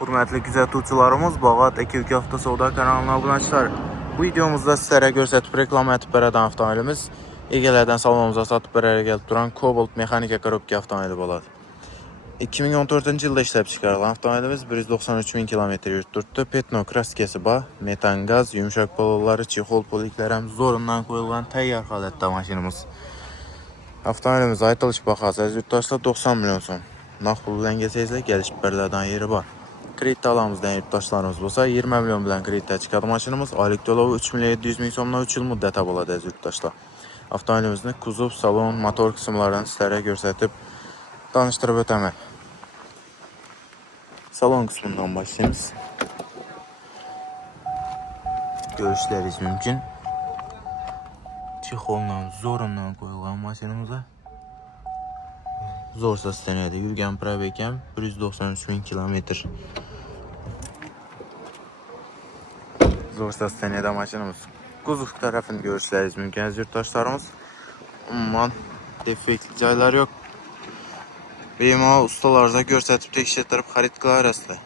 Hürmetli gözetuvchilarimiz, Bağat 2 Avtosavdo kanalına obunachilar. Bu videomuzda sizlere gösterip reklam etib beradigan avtomobilimiz egalardan salonimizga sotib berarga kelib turan Cobalt mexanika korobka avtomobili bo'ladi. 2014-yilda ishlab chiqarilgan avtomobilimiz 193 ming kilometr yurib turibdi. Petno kraskasi bor, metan gaz, yumshoq polonlari, chexol poliklari ham zo'rindan qo'yilgan tayyor holatda mashinamiz. Avtomobilimiz aytilish bahosi yurtdoshlar 90 million so'm. Naqd pul bilan kelsangizlar kelishib beriladigan yeri bor. Kredit alamizdan yurtdoshlarimiz bo'lsa 20 million bilan kreditga chiqadi mashinamiz. Oylik to'lovi 3 million 700 ming so'mdan 3 yil muddati bo'ladi yurtdoshlar. Avtomobilimizni kuzov, salon, motor qismlarini sizlarga ko'rsatib tanishtirib o'taman. Salon kısmından başlayalım. Görüşleriniz mümkün. Çexoldan zorundan koyulgan maşinamıza. Zor sastaniyada yurgan probegam 193 ming kilometr. Zor sastaniyada maşinamız. Kuzov tarafını görüşleriniz mümkün yurtdoshlarimiz. Umuman defektli joylar yok. Bemalol ustalarga ko'rsatib tekshirtirib xarid qilaverasizlar.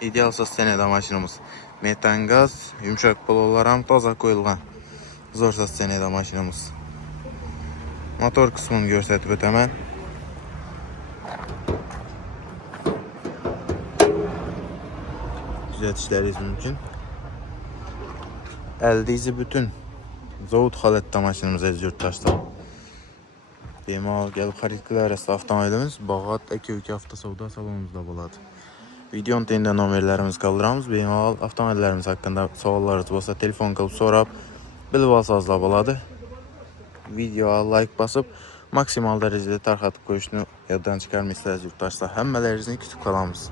Ideal sosteniyada mashinamiz. Metan gaz, yumshoq polonlar ham toza qo'yilgan. Zo'r sosteniyada mashinamiz. Motor qismini ko'rsatib o'taman. Kuzatishlaringiz mumkin. Elde bütün zavod holatda mashinamiz yurtdoshlar. Bemalol gelip xarid qilaverasiz. Avtomobilimiz Bağat 2 Avtosavdo salonimizda bo'ladi. Videonun teyinde nomerlerimiz kaldıramiz. Bemalol avtomobillerimiz hakkında savollarınız olsa telefon qilib so'rab bilib olsangizlar bo'ladi. Videoga like basıp maksimal derecede tarqatib qo'yishni yoddan chiqarmaysizlar yurtdoshlar. Hammalaringizni kutib qolamiz.